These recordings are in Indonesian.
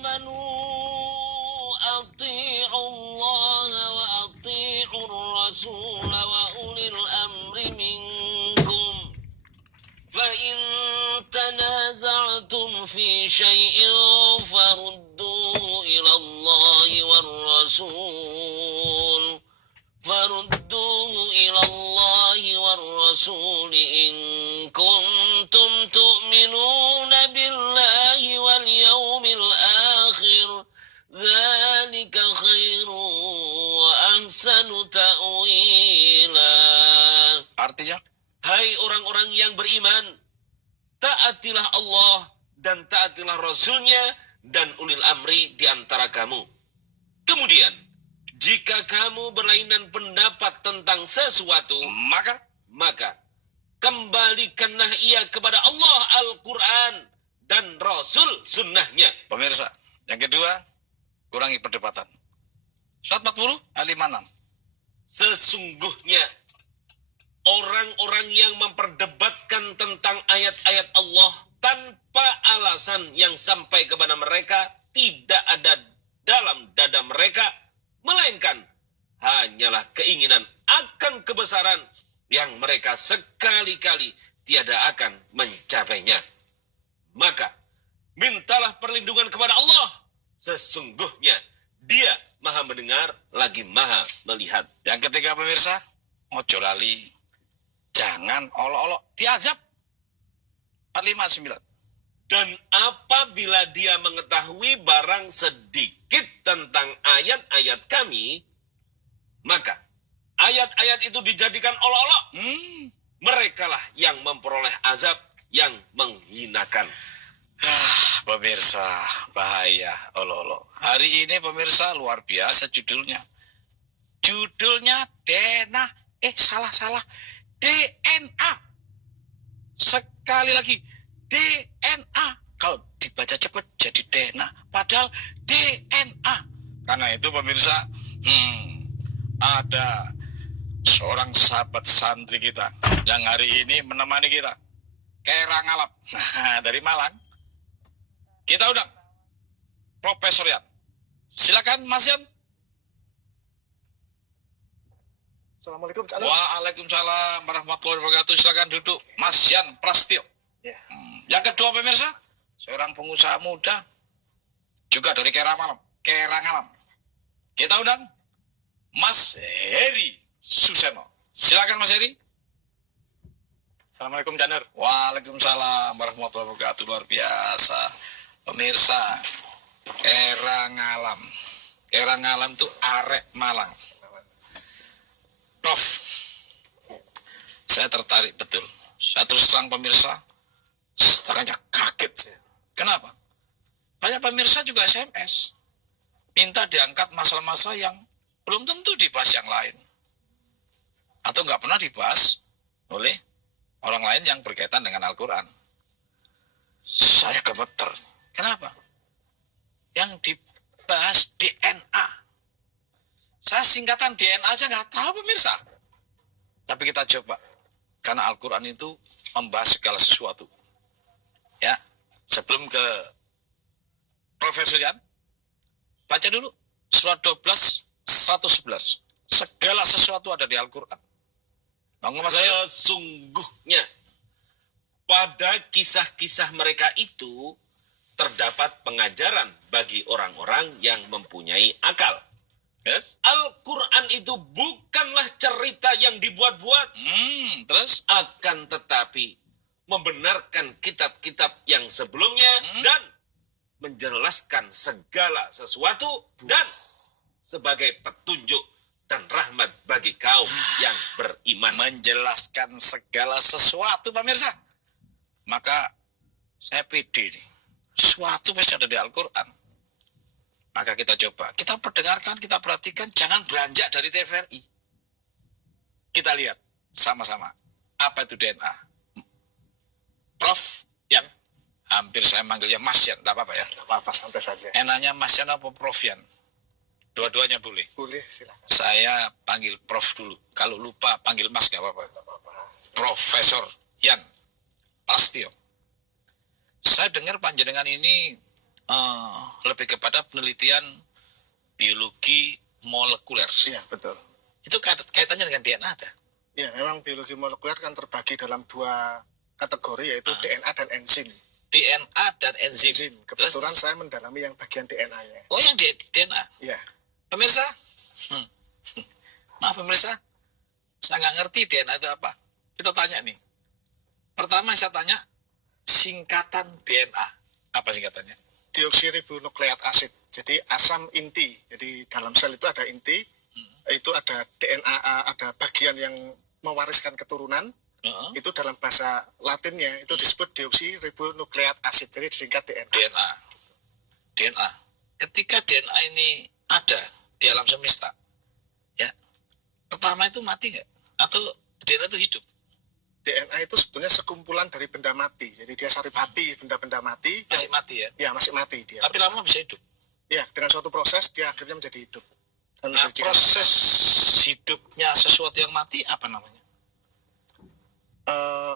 آمنوا أطيعوا الله وأطيعوا الرسول وأولي الأمر منكم فإن تنازعتم في شيء فردوه إلى الله والرسول إن كنتم تؤمنون بالله واليوم الآخر ذلك خير وأحسن تأويلا. Artinya, hai orang-orang yang beriman, taatilah Allah dan taatilah Rasulnya dan ulil amri di antara kamu. Kemudian, jika kamu berlainan pendapat tentang sesuatu, maka kembalikanlah ia kepada Allah Al-Quran dan Rasul sunnahnya. Pemirsa, yang kedua, kurangi perdebatan. Surat 40, ayat 56. Sesungguhnya, orang-orang yang memperdebatkan tentang ayat-ayat Allah tanpa alasan yang sampai kepada mereka tidak ada dalam dada mereka, melainkan hanyalah keinginan akan kebesaran yang mereka sekali-kali tiada akan mencapainya. Maka, mintalah perlindungan kepada Allah. Sesungguhnya, Dia Maha mendengar lagi Maha melihat. Yang ketiga pemirsa, ojo lali, jangan olok-olok diazab. 459. Dan apabila dia mengetahui barang sedikit tentang ayat-ayat kami, maka ayat-ayat itu dijadikan olok-olok. Merekalah yang memperoleh azab yang menghinakan. Pemirsa, bahaya olok-olok. Hari ini pemirsa luar biasa judulnya. Judulnya salah. DNA. Sekali lagi, DNA. Kalau dibaca cepat jadi DNA. Padahal DNA. Karena itu pemirsa, ada seorang sahabat santri kita yang hari ini menemani kita. Kerangalap. Dari Malang. Kita undang Profesor Yan. Silakan Mas Yan. Assalamualaikum. Waalaikumsalam warahmatullahi wabarakatuh. Silakan duduk, Mas Yan Prastio. Yang kedua pemirsa, seorang pengusaha muda juga dari Kerangalam. Kita undang Mas Heri Suseno. Silakan Mas Heri. Assalamualaikum Janer. Waalaikumsalam warahmatullahi wabarakatuh. Luar biasa. Pemirsa, Kerangalam itu arek Malang. Prof, saya tertarik betul. Saya terus terang pemirsa, setengahnya kaget saya. Kenapa? Banyak pemirsa juga SMS. Minta diangkat masalah-masalah yang belum tentu dibahas yang lain. Atau nggak pernah dibahas oleh orang lain yang berkaitan dengan Al-Quran. Saya gemeter. Kenapa? Yang dibahas DNA. Saya singkatan DNA aja nggak tahu pemirsa. Tapi kita coba. Karena Al-Quran itu membahas segala sesuatu. Ya, sebelum ke Profesor Yan, baca dulu surat 12, 111. Segala sesuatu ada di Al-Quran. Bangun Mas saya. Sesungguhnya, pada kisah-kisah mereka itu, terdapat pengajaran bagi orang-orang yang mempunyai akal. Yes. Al-Quran itu bukanlah cerita yang dibuat-buat. Terus? Akan tetapi membenarkan kitab-kitab yang sebelumnya dan menjelaskan segala sesuatu dan sebagai petunjuk dan rahmat bagi kaum yang beriman. Menjelaskan segala sesuatu pemirsa. Maka saya pede nih. Sesuatu pasti ada di Al-Quran. Maka kita coba, kita perdengarkan, kita perhatikan, jangan beranjak dari TVRI. Kita lihat sama-sama, apa itu DNA. Prof Yan, hampir saya manggilnya Mas Yan, tidak apa-apa ya? Tidak apa-apa, santai saja. Enaknya Mas Yan apa Prof Yan? Dua-duanya boleh? Boleh, silakan. Saya panggil Prof dulu, kalau lupa panggil Mas, nggak apa-apa. Profesor Yan Prastio. Saya dengar panjenengan ini lebih lebih kepada penelitian biologi molekuler. Iya, betul. Itu kaitannya dengan DNA ada? Ya, memang biologi molekuler kan terbagi dalam dua kategori, yaitu Ah. DNA dan enzim. DNA dan enzim. Enzim. Kebetulan Terus? saya mendalami yang bagian DNA-nya. Oh, yang DNA. Iya. Pemirsa, maaf pemirsa, saya nggak ngerti DNA itu apa. Kita tanya nih. Pertama saya tanya, singkatan DNA. Apa singkatannya? Deoksiribonukleat asid. Jadi asam inti. Jadi dalam sel itu ada inti, itu ada DNA, ada bagian yang mewariskan keturunan. Itu dalam bahasa Latinnya itu disebut deoksiribonukleat asid. Jadi disingkat DNA. DNA. Ketika DNA ini ada di alam semesta, ya, pertama itu mati nggak? Atau DNA itu hidup? DNA itu sebetulnya sekumpulan dari benda mati. Jadi dia saripati benda-benda mati. Masih mati ya? Ya, masih mati dia. Tapi lama bisa hidup. Ya, dengan suatu proses dia akhirnya menjadi hidup. Dan Nah, menjadi proses hidupnya sesuatu yang mati apa namanya? eh,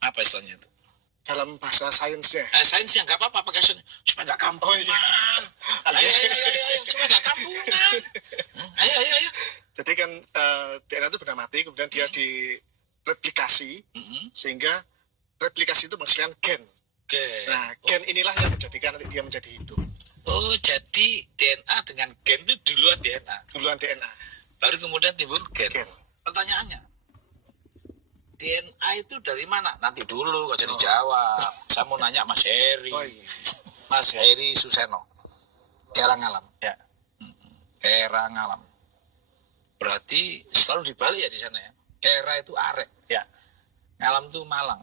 Apa istilahnya itu? dalam bahasa sainsnya. Sainsnya nggak apa-apa pakai sains supaya nggak kampungan. Oh, iya. Ayo, supaya nggak kampungan. Ayo. Jadi kan DNA itu benda mati, kemudian dia direplikasi, sehingga replikasi itu menghasilkan gen. Oke. Nah, gen inilah yang menjadikan dia menjadi hidup. Oh, jadi DNA dengan gen itu duluan DNA. Duluan DNA. Baru kemudian timbul gen. Gen. Pertanyaannya, DNA itu dari mana? Nanti dulu, kok jadi jawab. Saya mau nanya Mas Heri. Oh, iya. Mas Heri Suseno. Karangalam. Ya. Karangalam. Berarti selalu dibalik ya di sana ya. Kera itu arek. Ya. Ngalam itu Malang.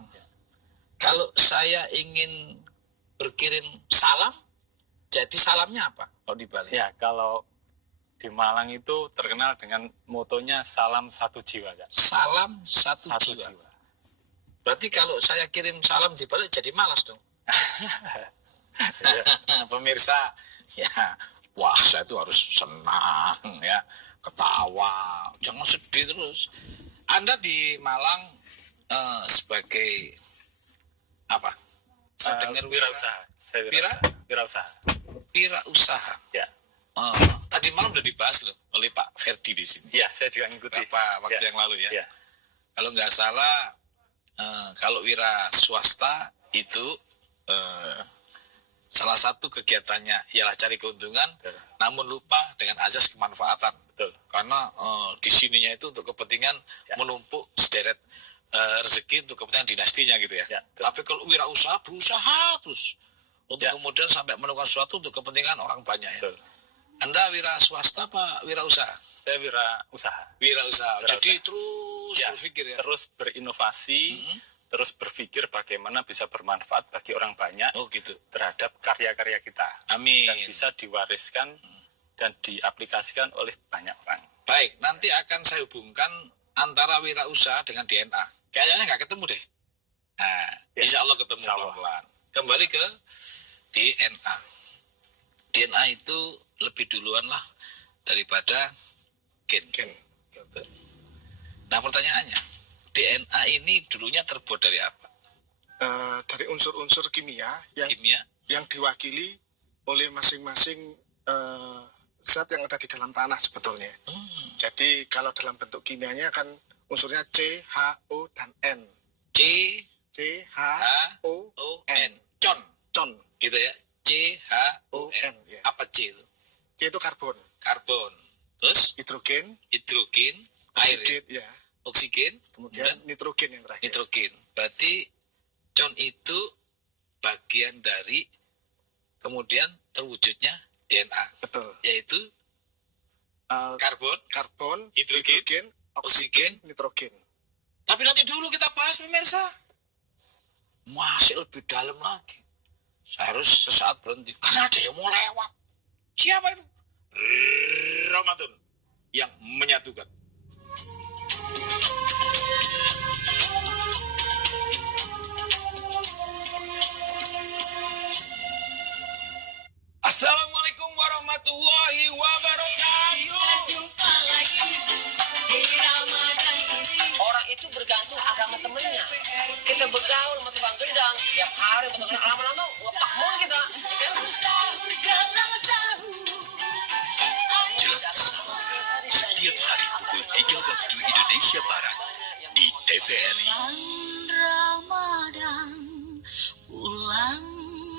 Kalau saya ingin berkirim salam, jadi salamnya apa kalau dibalik? Ya, kalau di Malang itu terkenal dengan motonya salam satu jiwa, Kak. Salam satu Satu jiwa. jiwa. Berarti kalau saya kirim salam dibalik jadi malas dong. Pemirsa, ya, wah saya itu harus senang ya, ketawa, jangan sedih terus. Anda di Malang sebagai apa? Saya dengar wirausaha. Saya wirausaha. wirausaha. Ya. Tadi malam udah dibahas loh oleh Pak Ferdi di sini. Ya, saya juga ngikuti. Beberapa waktu Ya. yang lalu ya. Ya. Kalau nggak salah, kalau wira swasta itu salah satu kegiatannya ialah cari keuntungan, Betul. namun lupa dengan azas kemanfaatan. Betul. Karena di sininya itu untuk kepentingan Ya. menumpuk sederet rezeki untuk kepentingan dinastinya gitu ya. Ya, betul. Tapi kalau wirausaha berusaha terus untuk Ya. kemudian sampai menemukan sesuatu untuk kepentingan orang banyak ya. Betul. Anda wira swasta apa wirausaha? Saya wirausaha. Wirausaha. Wirausaha. Jadi terus Ya, berpikir ya. terus berinovasi, terus berpikir bagaimana bisa bermanfaat bagi orang banyak Oh gitu. terhadap karya-karya kita. Amin. Dan bisa diwariskan dan diaplikasikan oleh banyak orang. Baik, nanti akan saya hubungkan antara wirausaha dengan DNA. Kayaknya nggak ketemu deh. Nah, Ya, insya Allah ketemu insya Allah. pelan-pelan. Kembali ke DNA. DNA itu lebih duluan lah daripada gen. Gen. Gitu. Nah pertanyaannya, DNA ini dulunya terbuat dari apa? Dari unsur-unsur kimia Kimia? yang diwakili oleh masing-masing zat yang ada di dalam tanah sebetulnya. Jadi kalau dalam bentuk kimianya kan unsurnya C, H, O, dan N. C, C, H, H, O, O, N. Con. con. Gitu ya. C, H, O, N. O-N, ya. Apa C itu? C itu karbon, Karbon. Terus hidrogen, hidrogen, air ya? oksigen, ya. Oksigen, Kemudian nitrogen yang terakhir. nitrogen. Berarti con itu bagian dari kemudian terwujudnya DNA, Betul. yaitu Eh, karbon, karbon, Hidrogen, hidrogen, oksigen. nitrogen. Tapi nanti dulu kita bahas pemirsa. Masih lebih dalam lagi. Saya harus sesaat berhenti. Karena ada yang mau lewat. Siapa itu? Ramadan yang menyatukan. Assalamualaikum warahmatullahi wabarakatuh. Kita jumpa lagi di Ramadan ini. Orang itu bergantung agama temennya. Kita bergaul sama tukang gendang, tiap hari sama tukang lama-lama, lepak mulu kita. Ya kan? Sahur Beri. Ramadan, bulan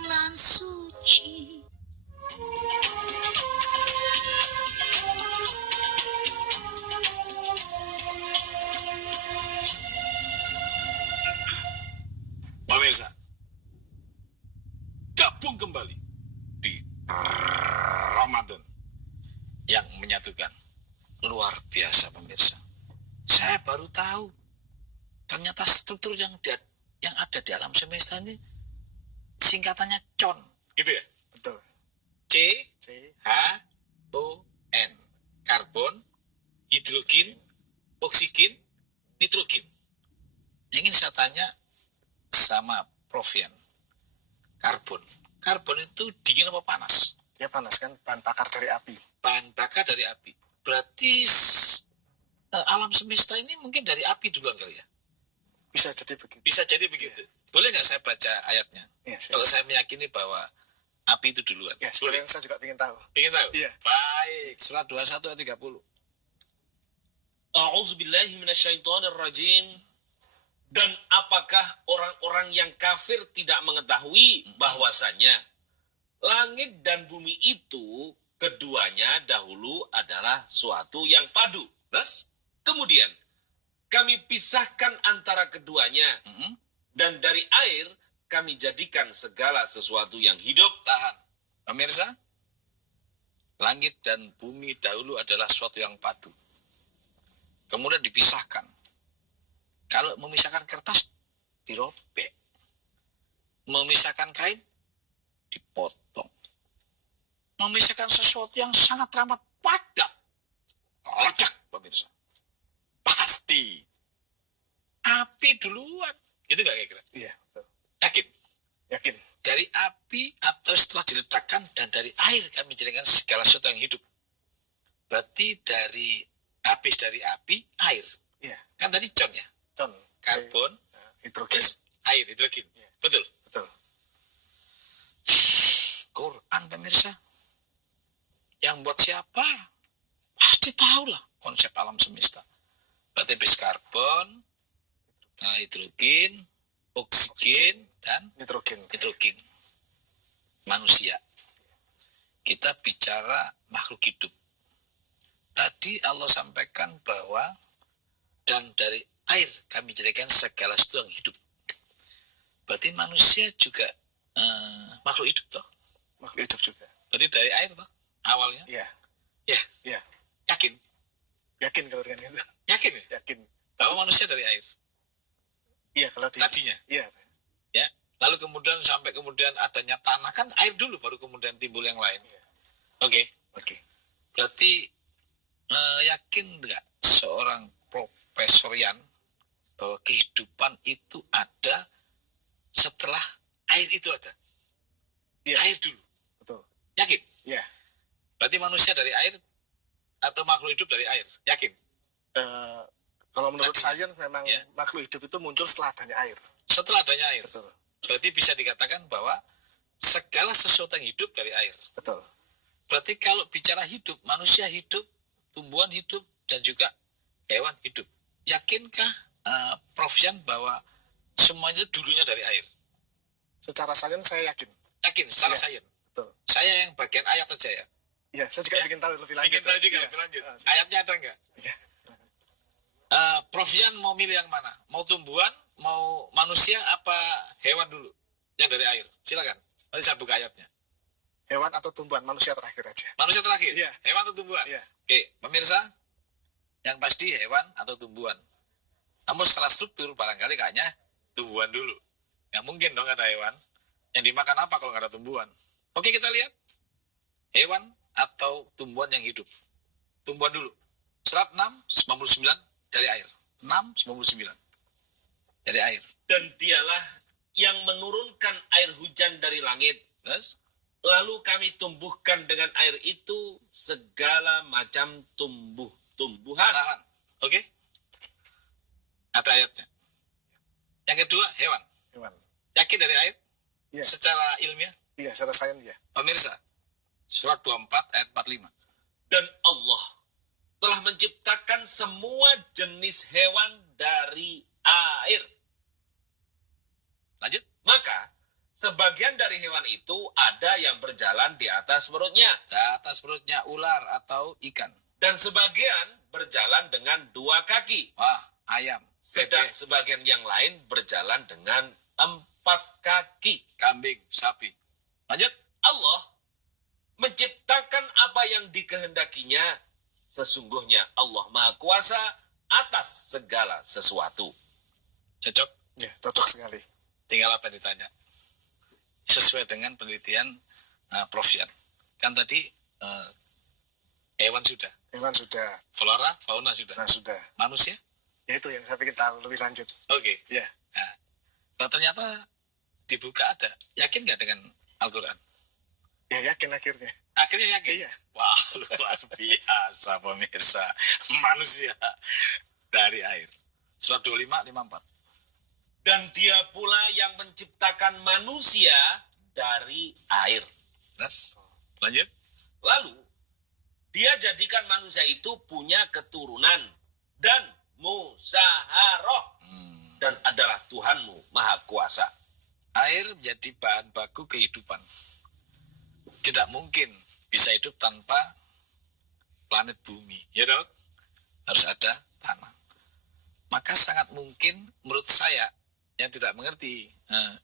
nan suci. Pemirsa, gabung kembali di Ramadan yang menyatukan. Luar biasa pemirsa. Saya baru tahu ternyata struktur yang ada di alam semesta ini singkatannya CON, gitu ya? Betul. C C, H O N. Karbon, hidrogen, oksigen, nitrogen. Yang ingin saya tanya sama Prof Yan, karbon itu dingin apa panas? dia panas kan, bahan bakar dari api. Bahan bakar dari api. Berarti alam semesta ini mungkin dari api duluan kali ya? Bisa jadi begitu. Bisa jadi begitu. Boleh nggak saya baca ayatnya? Ya, Kalau saya meyakini bahwa api itu duluan. ya Boleh? sebenarnya saya juga ingin tahu. Ingin tahu? Iya. Baik. Surat 21 ayat 30. A'udzubillahi minasyaitonirrajim. Dan apakah orang-orang yang kafir tidak mengetahui bahwasanya langit dan bumi itu keduanya dahulu adalah suatu yang padu. Terus? Kemudian kami pisahkan antara keduanya dan dari air kami jadikan segala sesuatu yang hidup. Tahan. Pemirsa, langit dan bumi dahulu adalah suatu yang padu. Kemudian dipisahkan. Kalau memisahkan kertas, dirobek. Memisahkan kain, dipotong. Memisahkan sesuatu yang sangat teramat padat. Ledak, pemirsa. Pasti. Api duluan. Gitu gak kira-kira? Iya, betul. Yakin? Yakin. Dari api atau setelah diletakkan dan dari air kami jadikan segala sesuatu yang hidup. Berarti habis dari api, air. Iya. Kan tadi con ya? Con. Karbon, Hidrogen. plus air, hidrogen. Iya. Betul? Betul. Quran pemirsa. Yang buat siapa? Pasti tahulah konsep alam semesta. Berarti habis karbon, hidrogen, oksigen, dan Nitrogen. nitrogen. Manusia. Kita bicara makhluk hidup. Tadi Allah sampaikan bahwa dan dari air kami jadikan segala sesuatu yang hidup. Berarti manusia juga makhluk hidup toh. Makhluk hidup juga. Berarti dari air toh awalnya. Iya. Ya, Iya. yakin. Yakin kalau dengan itu. Yakin ya? Yakin. Bahwa manusia dari air. Iya, kalau di Tadinya. Iya. Ya. Lalu kemudian sampai kemudian adanya tanah kan air dulu baru kemudian timbul yang lain. Oke. Oke. Berarti yakin nggak seorang Profesor Yan bahwa kehidupan itu ada setelah air itu ada? Iya. Air dulu. Betul. Yakin? Iya. Berarti manusia dari air atau makhluk hidup dari air? Yakin? Kalau menurut sains memang Ya. makhluk hidup itu muncul setelah adanya air. Setelah adanya air. Betul. Berarti bisa dikatakan bahwa segala sesuatu yang hidup dari air. Betul. Berarti kalau bicara hidup, manusia hidup, tumbuhan hidup, dan juga hewan hidup. Yakinkah Prof Yan bahwa semuanya dulunya dari air? Secara sains saya yakin. Yakin, secara Iya. sains. Betul. Saya yang bagian ayat aja ya. Iya, saya juga Ya. ingin tahu lebih lanjut. Ingin tahu juga Iya. lebih lanjut. Ah, Ayatnya ada nggak? Iya. Prof Yan mau milih yang mana? Mau tumbuhan, mau manusia, apa hewan dulu? Yang dari air. Silakan. Nanti saya buka ayatnya. Hewan atau tumbuhan, manusia terakhir aja. Manusia terakhir? Iya. Hewan atau tumbuhan? Iya. Oke, pemirsa, yang pasti hewan atau tumbuhan. Namun setelah struktur, barangkali kayaknya tumbuhan dulu. Nggak mungkin dong ada hewan. Yang dimakan apa kalau nggak ada tumbuhan? Oke, kita lihat. Hewan atau tumbuhan yang hidup. Tumbuhan dulu. Surat 6:99 dari air. 6:99 dari air. Dan dialah yang menurunkan air hujan dari langit. Terus? Lalu kami tumbuhkan dengan air itu segala macam tumbuh-tumbuhan. Tahan. Oke? Ada ayatnya. Yang kedua, hewan. Hewan. Yakin dari air? Iya. Secara ilmiah? Iya, secara sains ya. Pemirsa, surat 24 ayat 45. Dan Allah telah menciptakan semua jenis hewan dari air. Lanjut. Maka sebagian dari hewan itu ada yang berjalan di atas perutnya. Di atas perutnya ular atau ikan. Dan sebagian berjalan dengan 2 kaki. Wah, ayam. Sedang Bebek, sebagian yang lain berjalan dengan 4 kaki. kambing, sapi. Lanjut. Allah menciptakan apa yang dikehendakinya. Sesungguhnya Allah Maha Kuasa atas segala sesuatu. Cocok. Ya, cocok sekali. Tinggal apa yang ditanya. Sesuai dengan penelitian Prof. Yan. Kan tadi hewan sudah. Hewan sudah, Flora, fauna sudah. nah sudah. Manusia? Ya itu yang saya ingin tahu lebih lanjut. Oke. Ya, Nah, kalau ternyata dibuka ada, yakin nggak dengan Al-Quran? ya yakin akhirnya. Akhirnya yakin? Iya. Wah, luar biasa pemirsa. Manusia dari air. Surat 25, 54. Dan dia pula yang menciptakan manusia dari air. Terus, lanjut. Lalu, dia jadikan manusia itu punya keturunan dan musaharoh. Dan adalah Tuhanmu Maha Kuasa. Air menjadi bahan baku kehidupan. Tidak mungkin bisa hidup tanpa planet bumi. Ya dok? Harus ada tanah. Maka sangat mungkin menurut saya yang tidak mengerti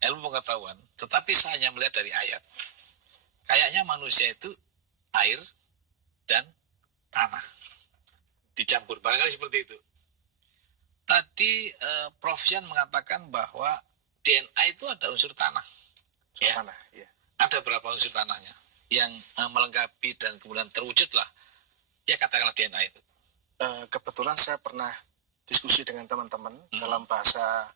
ilmu pengetahuan, tetapi saya hanya melihat dari ayat. Kayaknya manusia itu air dan tanah dicampur, barangkali seperti itu. Tadi Prof. Yan mengatakan bahwa DNA itu ada unsur tanah. Ya. Mana? Ya. Ada berapa unsur tanahnya yang melengkapi dan kemudian terwujudlah ya katakanlah DNA itu. Kebetulan saya pernah diskusi dengan teman-teman dalam bahasa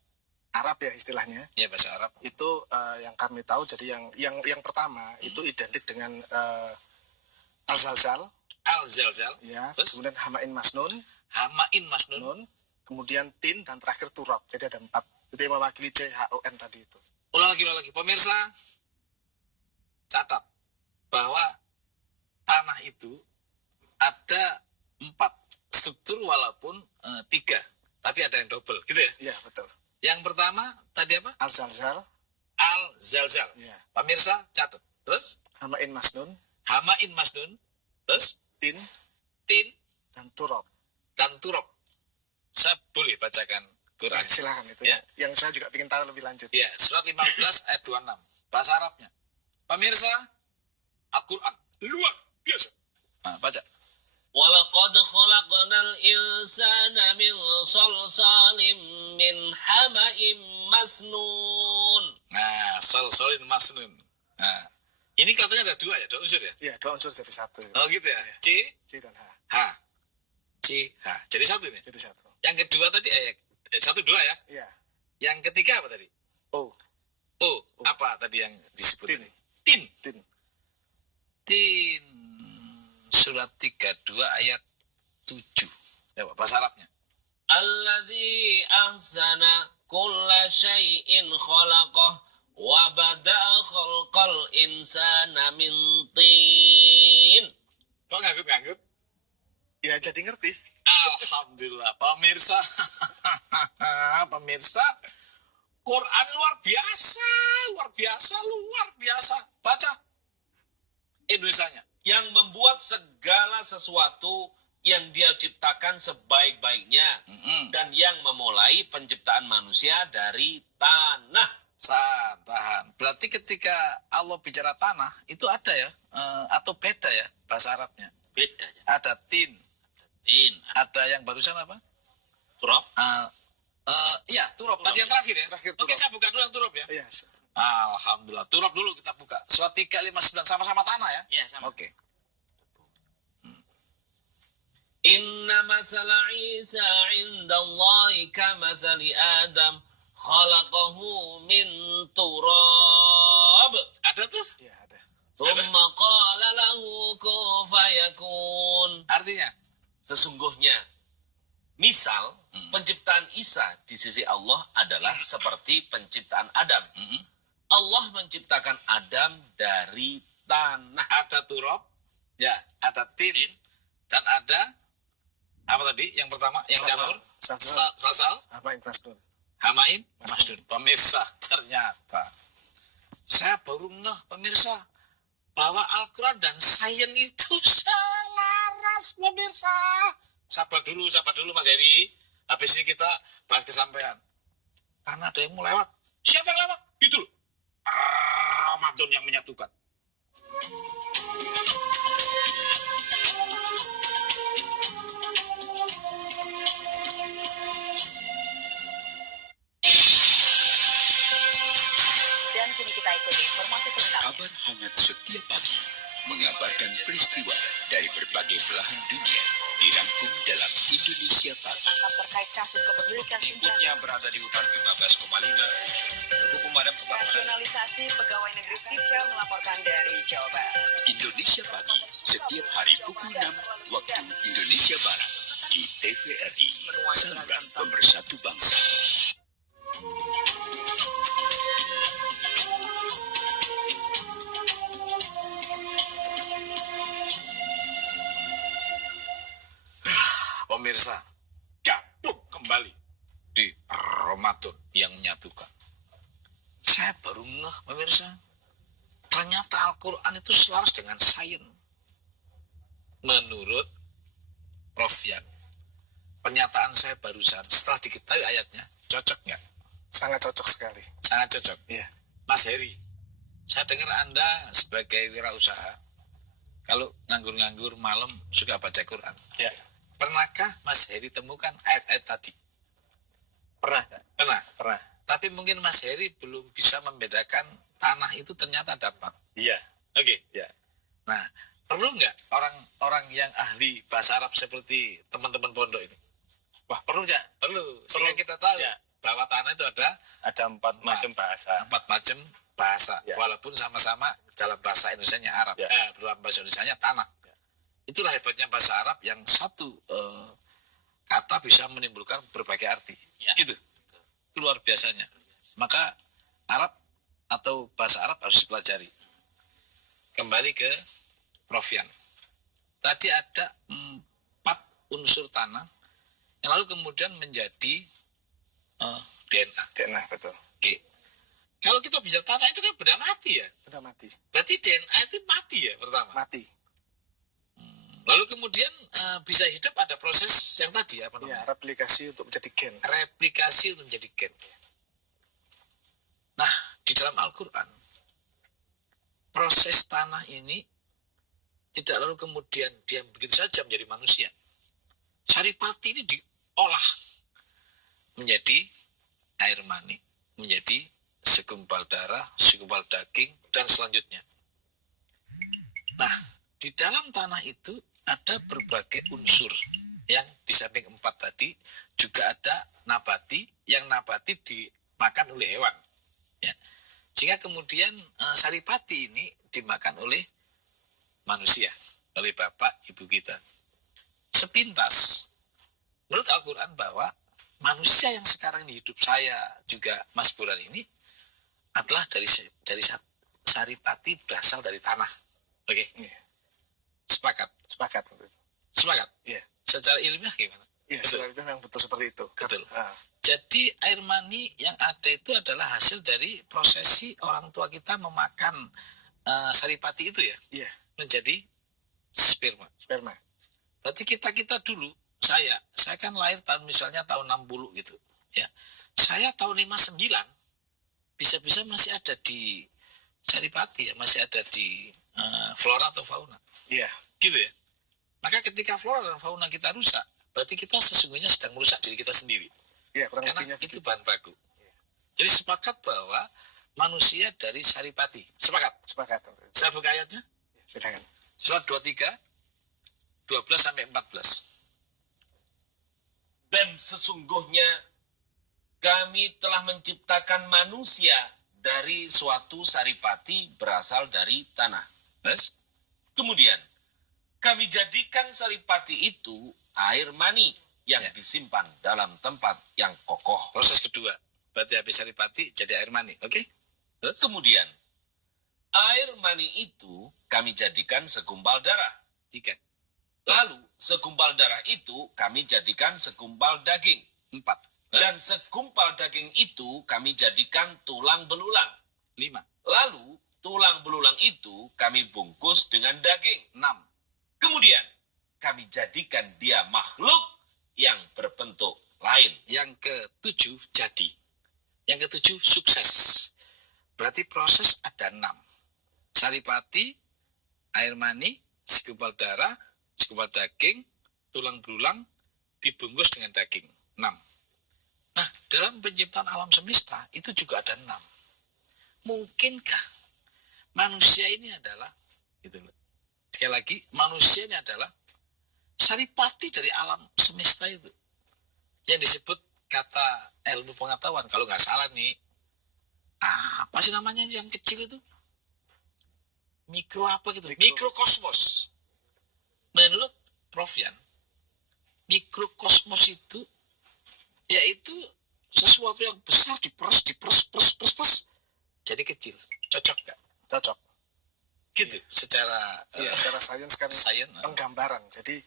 Arab ya istilahnya. Ya bahasa Arab. Itu yang kami tahu, jadi yang pertama itu identik dengan al-zalzal, Al-Zalzal, ya. terus Kemudian hamain masnun, Hamain Masnun, nun, kemudian tin, dan terakhir turab. Jadi ada 4. Itu yang mewakili CHON tadi itu. ulang lagi pemirsa, catat bahwa tanah itu ada 4 struktur walaupun 3, tapi ada yang double gitu ya. Iya betul. Yang pertama tadi apa? Al-zalzal, Al-Zalzal. ya. Pemirsa catat. Terus Hamain masnun, Hamain Masnun, terus tin, Tin dan turab. dan Turab. Saya boleh bacakan Quran. Ya, silakan itu. Ya. Yang saya juga ingin tahu lebih lanjut. Ya, surat 15 ayat 26. Bahasa Arabnya. Pemirsa, Al-Quran luar biasa. Nah, baca. وَلَقَدْ خَلَقْنَا الْإِنسَانَ مِنْ صَلْصَالٍ مِنْ حَمَإٍ مَسْنُونٍ. Nah, Solin Masnun. Nah, ini katanya ada 2 ya, 2 unsur ya? Iya, 2 unsur jadi 1. Oh gitu ya. C, C dan H. H. C, H. Jadi 1 nih. Jadi 1. Yang kedua tadi 1 2 ya. Iya. Yang ketiga apa tadi? O, Oh, apa tadi yang disebut tin, ini? Tin. tin. Tin. Surat 32 ayat 7. Ya, bahasa Arabnya. الذي أحسن كل شيء خلقه وبدأ خلق الإنسان من طين. Kok nganggup-nganggup? Ya jadi ngerti. Alhamdulillah, pemirsa. Pemirsa, Quran luar biasa, luar biasa, luar biasa. Baca Indonesianya. Yang membuat segala sesuatu yang dia ciptakan sebaik-baiknya. Dan yang memulai penciptaan manusia dari tanah. Tahan. Berarti ketika Allah bicara tanah, itu ada ya, atau beda ya bahasa Arabnya? Beda ya. Ada tin, Tin. ada yang barusan apa? Turab. Iya, turab. Tadi yang terakhir ya. Terakhir Oke, turab. saya buka dulu yang turab ya. Iya. Alhamdulillah. Turab dulu kita buka. Surat 359 sama-sama tanah ya. Ya, sama. Oke. Inna masala Isa indallahi kamasali Adam khalaqahu min turab. Ada tuh. Iya, ada. Thumma qala lahu kun fayakun. Artinya Sesungguhnya misal penciptaan Isa di sisi Allah adalah seperti penciptaan Adam. Allah menciptakan Adam dari tanah. ada turab, ya, ada tin, dan ada apa tadi? Yang pertama yang Salsal. campur Salsal. salsal, Hamain masnun. Hamaim Masdun. Pemirsa, ternyata saya baru ngeh pemirsa bahwa Al-Quran dan sains itu selaras pemirsa. Sabar dulu Mas Heri. Habis ini kita bahas kesampaian. Karena ada yang mau lewat. Siapa yang lewat? Itu loh. Ramadan yang menyatukan. Dan kini kita ikuti informasi selengkapnya. Kabar hangat setiap pagi mengabarkan peristiwa dari berbagai belahan dunia dirangkum dalam Indonesia Pagi. Tangkap terkait kasus kepemilikan senjata. Pengikutnya berada di utar 15,5 berhubung pemadam kebakaran. Nasionalisasi pegawai negeri sipil melaporkan dari Jawa Barat. Indonesia Pagi setiap hari pukul 6 waktu Indonesia Barat di TVRI, saluran pemersatu bangsa. Pemirsa, gabung kembali di Ramadan yang menyatukan. Saya baru ngeh pemirsa, ternyata Al-Quran itu selaras dengan sains. Menurut Prof. Yan, pernyataan saya barusan setelah diketahui ayatnya, cocok nggak? Sangat cocok sekali. Sangat cocok. Iya. Mas Heri, saya dengar Anda sebagai wirausaha, kalau nganggur-nganggur malam suka baca Quran. Ya, Pernahkah Mas Heri temukan ayat-ayat tadi? pernah. Pernah. Tapi mungkin Mas Heri belum bisa membedakan tanah itu ternyata dapat. Iya, Oke. ya. Nah, perlu nggak orang yang ahli bahasa Arab seperti teman-teman pondok ini? Wah, perlu ya. Perlu. Sehingga kita tahu Ya. bahwa tanah itu ada Ada 4 macam bahasa. 4 macam bahasa. Ya. Walaupun sama-sama dalam bahasa Indonesianya Arab. Ya. Dalam bahasa Indonesianya tanah. Itulah hebatnya bahasa Arab yang satu kata bisa menimbulkan berbagai arti. Ya. Gitu. Itu luar biasanya. Maka Arab atau bahasa Arab harus dipelajari. Kembali ke Prof. Yan. Tadi ada 4 unsur tanah yang lalu kemudian menjadi DNA. DNA betul. Oke. Kalau kita bicara tanah itu kan benda mati ya. Udah mati. Berarti DNA itu mati ya pertama. Mati. Lalu kemudian bisa hidup ada proses yang tadi apa Ya, namanya? replikasi untuk menjadi gen. Replikasi untuk menjadi gen. Nah, di dalam Al-Quran proses tanah ini tidak lalu kemudian dia begitu saja menjadi manusia. Saripati ini diolah menjadi air mani, menjadi segumpal darah, segumpal daging, dan selanjutnya. Nah, di dalam tanah itu ada berbagai unsur yang di samping 4 tadi juga ada nabati, yang nabati dimakan oleh hewan. Ya. Sehingga kemudian saripati ini dimakan oleh manusia, oleh bapak ibu kita. Sepintas, menurut Al-Quran bahwa manusia yang sekarang ini hidup saya juga Mas Buran ini adalah dari saripati berasal dari tanah. Oke. Iya. Sepakat. Sepakat. Sepakat. Iya. Secara ilmiah gimana? Iya, Betul. sebenarnya memang betul seperti itu. Betul. Ah, Jadi air mani yang ada itu adalah hasil dari prosesi orang tua kita memakan saripati itu ya, iya, menjadi sperma. sperma. Berarti kita dulu, saya kan lahir misalnya tahun 60 gitu ya. Saya tahun 59 bisa-bisa masih ada di saripati ya, masih ada di flora atau fauna. Iya, Gitu ya. Maka ketika flora dan fauna kita rusak, berarti kita sesungguhnya sedang merusak diri kita sendiri. iya kurang Karena lebihnya itu begitu. bahan baku. Jadi sepakat bahwa manusia dari saripati. Sepakat. Sepakat. Saya buka ayatnya. Silakan. Surat 23, 12-14. Dan sesungguhnya kami telah menciptakan manusia dari suatu saripati berasal dari tanah. Yes? Kemudian kami jadikan saripati itu air mani yang Ya. disimpan dalam tempat yang kokoh. Proses kedua. Berarti habis saripati jadi air mani. Oke? Terus? Kemudian air mani itu kami jadikan segumpal darah. 3. Lalu segumpal darah itu kami jadikan segumpal daging. 4. Dan segumpal daging itu kami jadikan tulang belulang. 5. Lalu tulang belulang itu kami bungkus dengan daging. 6. Kemudian kami jadikan dia makhluk yang berbentuk lain. Yang ke-7 jadi. Yang ke-7 sukses. Berarti proses ada 6. Saripati, air mani, segumpal darah, segumpal daging, tulang belulang, dibungkus dengan daging. 6. Nah, dalam penciptaan alam semesta itu juga ada 6. Mungkinkah manusia ini adalah, gitu loh. Sekali lagi, manusia ini adalah saripati dari alam semesta itu. Yang disebut kata ilmu pengetahuan, kalau nggak salah nih, apa sih namanya yang kecil itu? Mikro apa gitu? Mikrokosmos. Menurut Prof. Yan, mikrokosmos itu yaitu sesuatu yang besar diperes, jadi kecil. Cocok nggak? Cocok. Gitu. Secara Secara sains kan sains, penggambaran. Jadi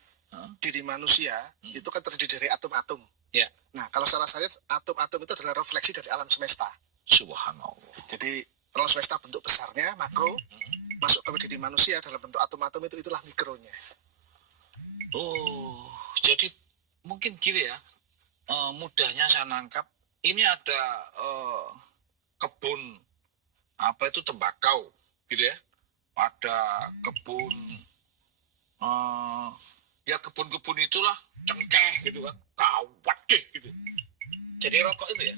diri manusia itu kan terdiri dari atom-atom. ya, Nah, kalau secara sains atom-atom itu adalah refleksi dari alam semesta. subhanallah. Jadi alam semesta bentuk besarnya makro masuk ke diri manusia dalam bentuk atom-atom itulah mikronya. Oh, jadi mungkin gini ya, mudahnya saya nangkap, ini ada kebun, apa itu, tembakau, gitu ya. Ada kebun, ya kebun-kebun itulah, cengkeh gitu kan, kawat deh gitu. Jadi rokok itu ya?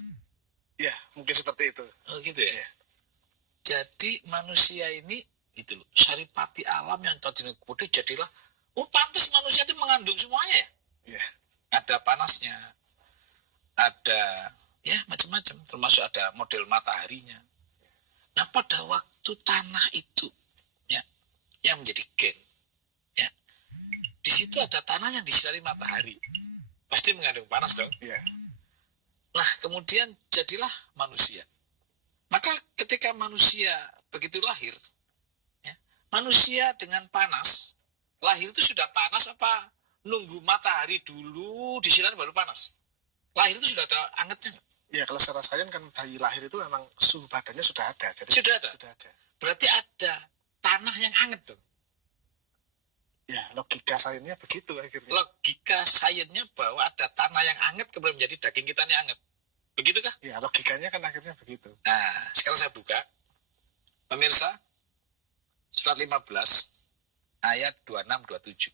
Ya, mungkin seperti itu. Oh gitu ya? Jadi manusia ini, gitu loh, saripati alam yang tadinya gede jadilah, oh pantas manusia itu mengandung semuanya ya? Ya. Ada panasnya, ada ya macam-macam, termasuk ada model mataharinya. Nah pada waktu tanah itu ya yang menjadi gen, ya di situ ada tanah yang disinari matahari, pasti mengandung panas dong. Ya. Nah kemudian jadilah manusia. Maka ketika manusia begitu lahir, ya, manusia dengan panas lahir itu sudah panas apa nunggu matahari dulu disinar baru panas? Lahir itu sudah ada angetnya nggak? Ya, kalau secara sains kan bayi lahir itu memang suhu badannya sudah ada. Jadi Sudah ada. Sudah ada. Berarti ada tanah yang anget dong. Ya, logika sainsnya begitu akhirnya. Logika sainsnya bahwa ada tanah yang anget kemudian menjadi daging kita yang anget. Begitukah? Ya, logikanya kan akhirnya begitu. Nah, sekarang saya buka. Pemirsa, surat 15 ayat 26-27.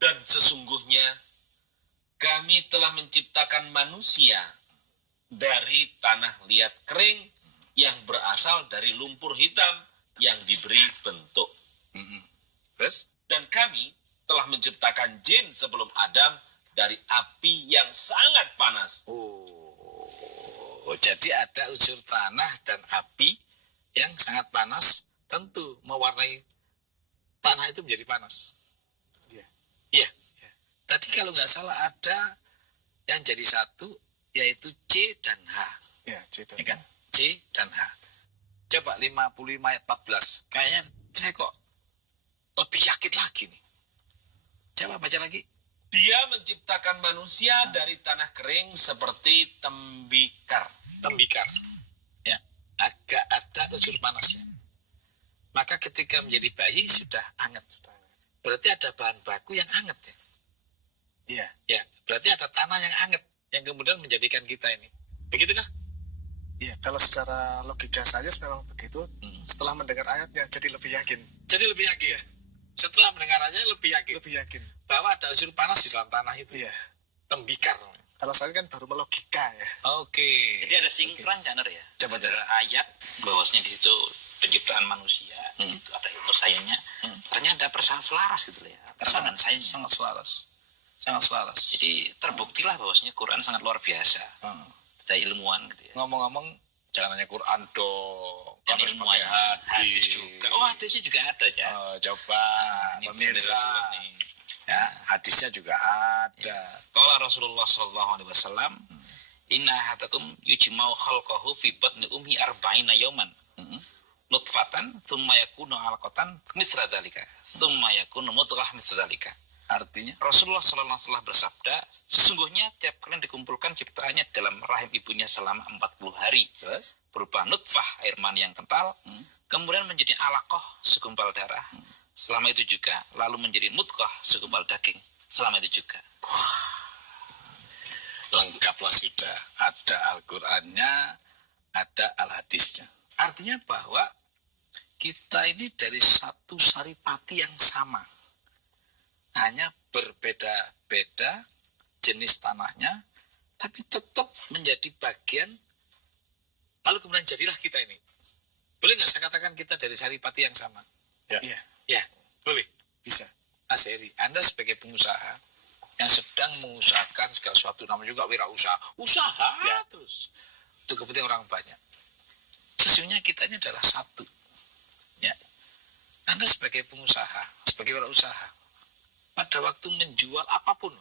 Dan sesungguhnya kami telah menciptakan manusia dari tanah liat kering yang berasal dari lumpur hitam yang diberi bentuk. Terus? Dan kami telah menciptakan jin sebelum Adam dari api yang sangat panas. Oh, jadi ada unsur tanah dan api yang sangat panas, tentu mewarnai tanah itu menjadi panas. Iya. Iya. Tadi kalau nggak salah ada yang jadi satu, yaitu C dan H. Ya, gitu. Ya kan? C dan H. Coba 55 ayat 14. Kayaknya saya kok lebih yakin lagi nih. Coba baca lagi. Dia menciptakan manusia dari tanah kering seperti tembikar. Tembikar. Ya, agak ada unsur panasnya. Maka ketika menjadi bayi sudah anget. Berarti ada bahan baku yang anget ya. Iya. Ya, berarti ada tanah yang anget yang kemudian menjadikan kita ini. Begitukah? Iya, kalau secara logika sains memang begitu. Setelah mendengar ayatnya jadi lebih yakin. Jadi lebih yakin. Setelah mendengarannya lebih yakin Lebih yakin. bahwa ada unsur panas di dalam tanah itu. Iya. Tembikar. Kalau saya kan baru melogika ya. Oke. Jadi ada sinkron Janer ya. Coba, ada ayat bahwasanya di situ penciptaan manusia itu ada ilmu sainsnya. Ternyata ada selaras gitu ya. Antara dan sainsnya. Sangat selaras. Sangat selaras. Jadi terbuktilah bahwasanya Quran sangat luar biasa. Ada ilmuwan gitu ya. Ngomong-ngomong, jangan hanya Quran dong. Dan Harus ilmuwan pakai hadis juga. Oh, hadisnya juga ada ya. Coba Ini pemirsa. Rasulullah nih. Ya, hadisnya juga ada. Qala Rasulullah sallallahu alaihi wasallam, "Inna hatakum yujma'u khalqahu fi batni ummi arba'ina yawman." Nutfatan thumma yakunu 'alaqatan mithla dzalika. Thumma yakunu mudghah mithla dzalika. Artinya? Rasulullah SAW bersabda, sesungguhnya tiap kalian dikumpulkan ciptaannya dalam rahim ibunya selama 40 hari. Terus? Berupa nutfah, air mani yang kental, kemudian menjadi alaqah, segumpal darah. Selama itu juga, lalu menjadi mudghah, segumpal daging. Selama itu juga. Lengkaplah sudah. Ada Al-Qur'annya, ada Al-Hadisnya. Artinya bahwa kita ini dari satu saripati yang sama. Hanya berbeda-beda jenis tanahnya, tapi tetap menjadi bagian, lalu kemudian jadilah kita ini. Boleh nggak saya katakan kita dari saripati yang sama? Ya. Iya. Ya, boleh. Bisa. Mas Heri, Anda sebagai pengusaha yang sedang mengusahakan segala sesuatu, namanya juga wirausaha. Usaha terus. Itu kepentingan orang banyak. Sesungguhnya kita ini adalah satu. Ya. Anda sebagai pengusaha, sebagai wirausaha, pada waktu menjual apapun,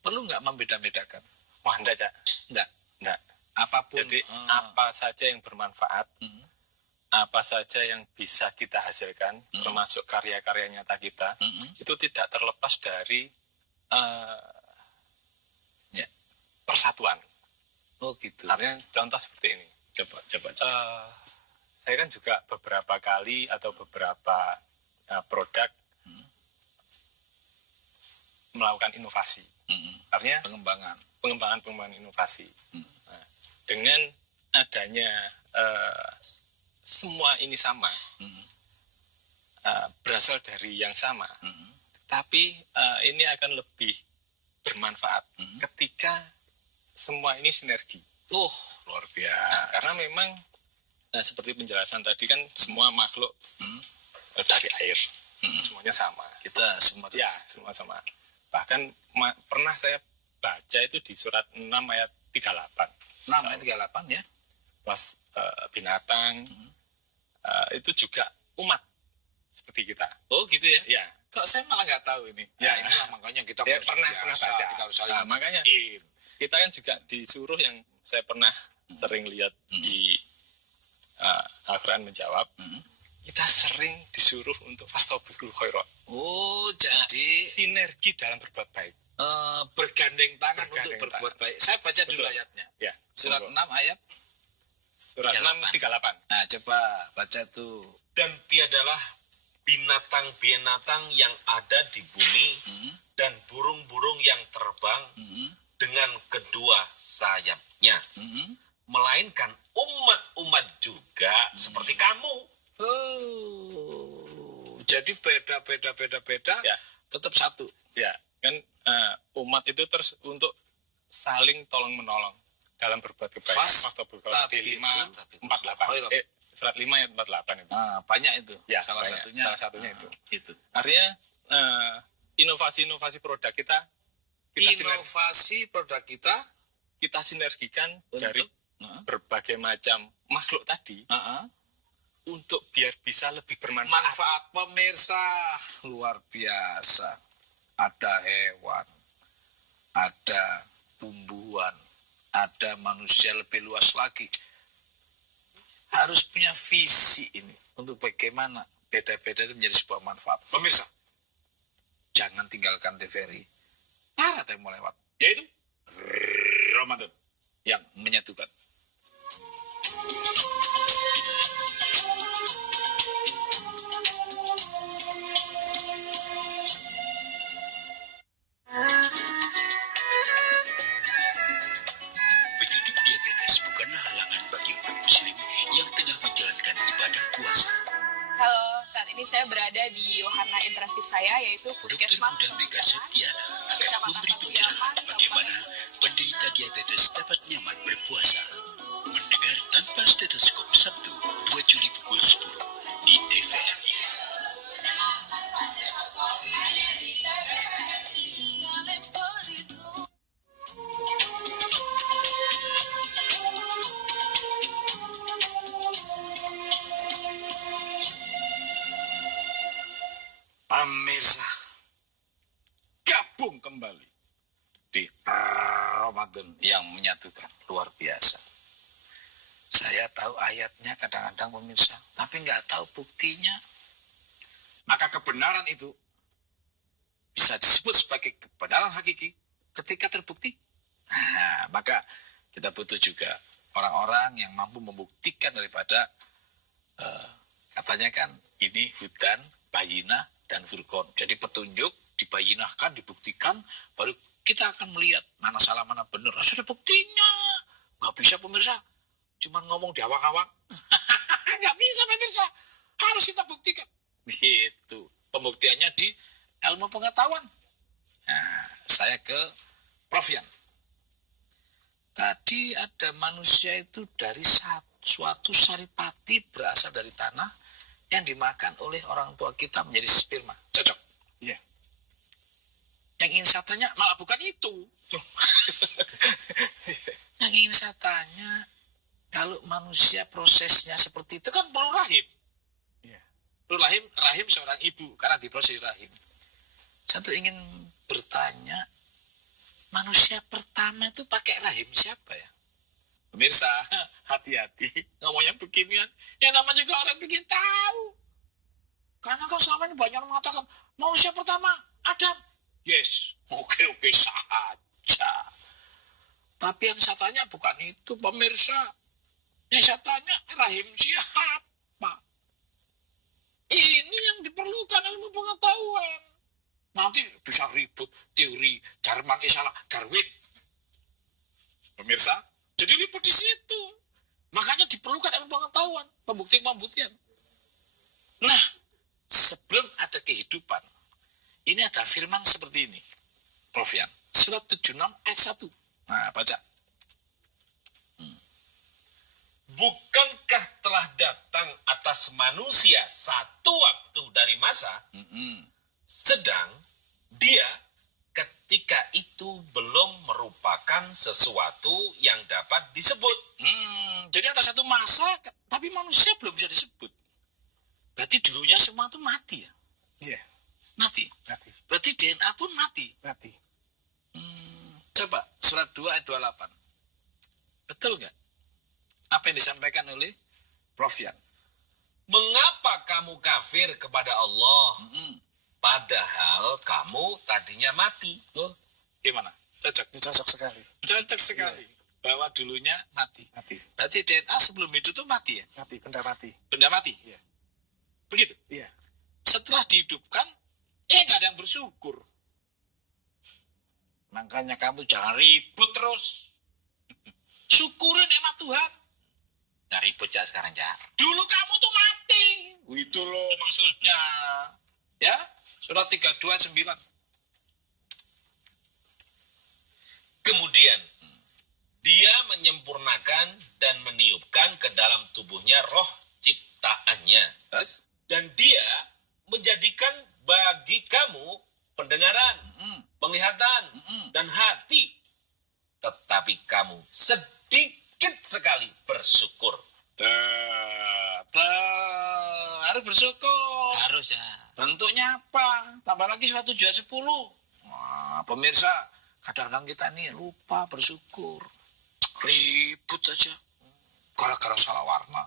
perlu nggak membeda-bedakan? Wah, enggak, Cak. Enggak. Enggak. Apapun. Jadi apa saja yang bermanfaat, apa saja yang bisa kita hasilkan, termasuk karya-karya nyata kita, itu tidak terlepas dari persatuan. Oh gitu. Artinya contoh seperti ini. Coba. Saya kan juga beberapa kali atau beberapa produk melakukan inovasi. Artinya pengembangan inovasi. Nah, dengan adanya semua ini sama, berasal dari yang sama, tapi ini akan lebih bermanfaat ketika semua ini sinergi. Luar biasa. Karena memang seperti penjelasan tadi kan semua makhluk dari air, semuanya sama. Kita semua Ya, semua sama. Bahkan pernah saya baca itu di surat 6 ayat 38. 6 ayat 38 ya. Pas binatang itu juga umat seperti kita. Oh gitu ya. Ya. Kok saya malah nggak tahu ini. Ya inilah makanya kita Ya, harus pernah biasa, baca. kita harus saling Nah, makanya mengerti. kita kan juga disuruh, yang saya pernah sering lihat di Al-Quran menjawab, kita sering disuruh untuk fastabiqul khairat. Oh, jadi Sinergi dalam berbuat baik. bergandeng tangan Bergandeng untuk berbuat tangan. baik. Saya baca dulu Betul. ayatnya. Ya. Surat monggo. 6 ayat. Surat 6 38. Nah, coba baca tuh. Dan tiadalah binatang-binatang yang ada di bumi dan burung-burung yang terbang dengan kedua sayapnya, melainkan umat-umat juga seperti kamu. Oh, jadi beda, Ya. tetap satu. Ya, kan umat itu terus untuk saling tolong menolong dalam berbuat kebaikan. Fastabiqul khairat di 548. Surat 5 ayat 48 itu. Nah, banyak itu. Ya, salah banyak. satunya. Salah satunya itu. Itu. Artinya inovasi-inovasi produk kita Inovasi produk kita sinergikan untuk dari berbagai macam makhluk tadi untuk biar bisa lebih bermanfaat. manfaat pemirsa luar biasa. Ada hewan, ada tumbuhan, ada manusia lebih luas lagi. Harus punya visi ini untuk bagaimana beda-beda itu menjadi sebuah manfaat. Pemirsa, jangan tinggalkan TVRI. Ada yang mau lewat, yaitu Ramadan yang menyatukan. Penyakit diabetes bukanlah halangan bagi umat muslim yang tengah menjalankan ibadah puasa. Halo, saat ini saya berada di wahana intensif saya, yaitu Dokter Puskesmas Muda Mega Septiana akan memberi pencerahan bagaimana penderita diabetes dapat nyaman berpuasa. Mendengar tanpa stetoskop Sabtu 2 Juli pukul 10 di TVRI. Pemirsa, gabung kembali di Ramadan yang menyatukan. Luar biasa. Saya tahu ayatnya kadang-kadang pemirsa, tapi nggak tahu buktinya. Maka kebenaran itu bisa disebut sebagai kebenaran hakiki ketika terbukti. Nah, maka kita butuh juga orang-orang yang mampu membuktikan daripada katanya kan ini hudan, bayinah, dan furqan. Jadi petunjuk dibayinahkan, dibuktikan, baru kita akan melihat mana salah, mana benar. Harus ada buktinya. Nggak bisa pemirsa, cuma ngomong di awang-awang. Nggak bisa pemirsa, harus kita buktikan. Gitu. Pembuktiannya di ilmu pengetahuan. Nah, saya ke Prof. Yan. Tadi ada manusia itu dari suatu saripati berasal dari tanah yang dimakan oleh orang tua kita menjadi sperma. Cocok? Iya. Yang ingin saya tanya malah bukan itu. Yang ingin saya tanya, kalau manusia prosesnya seperti itu kan perlu rahim. Iya. Perlu rahim seorang ibu karena diproses rahim. Saya tuh ingin bertanya, manusia pertama itu pakai rahim siapa ya? Pemirsa, hati-hati ngomongnya beginian. Yang namanya juga orang bikin tahu. Karena kan selama ini banyak orang mengatakan manusia pertama Adam. Yes, oke saja. Tapi yang saya tanya bukan itu, pemirsa. Yang saya tanya rahim siapa? Ini yang diperlukan ilmu pengetahuan. Nanti bisa ribut teori Jerman salah Darwin. Pemirsa, jadi ribut di situ. Makanya diperlukan ilmu pengetahuan, pembuktian. Nah, sebelum ada kehidupan, ini ada firman seperti ini. Prof. Yan, surat 76 ayat 1. Nah, baca. Bukankah telah datang atas manusia satu waktu dari masa, sedang dia ketika itu belum merupakan sesuatu yang dapat disebut. Jadi ada satu masa, tapi manusia belum bisa disebut. Berarti dulunya semua itu mati ya? Iya. Mati. Berarti DNA pun mati. Mati. Coba surat 2 ayat 28. Betul nggak? Apa yang disampaikan oleh Prof. Yan? Mengapa kamu kafir kepada Allah? Padahal kamu tadinya mati. Oh, gimana? Cocok. Cocok sekali. Cocok sekali. Bahwa dulunya mati. Berarti DNA sebelum hidup itu mati ya? Mati, benda mati. Benda mati? Iya. Begitu? Iya. Setelah dihidupkan, nggak ada yang bersyukur. Makanya kamu jangan ribut terus. Syukurin nikmat Tuhan. Nggak ribut ya sekarang, Cak. Dulu kamu tuh mati. Itu loh maksudnya. Ya, surat 32:9. Kemudian dia menyempurnakan dan meniupkan ke dalam tubuhnya roh ciptaannya. Terus? Dan dia menjadikan bagi kamu pendengaran, penglihatan, dan hati. Tetapi kamu sedikit sekali bersyukur. Harus bersyukur. Harus ya. Bentuknya apa? Tambah lagi surat 7 ayat 10. Wah, pemirsa, kadang-kadang kita nih lupa bersyukur. Ribut aja. Gara-gara salah warna,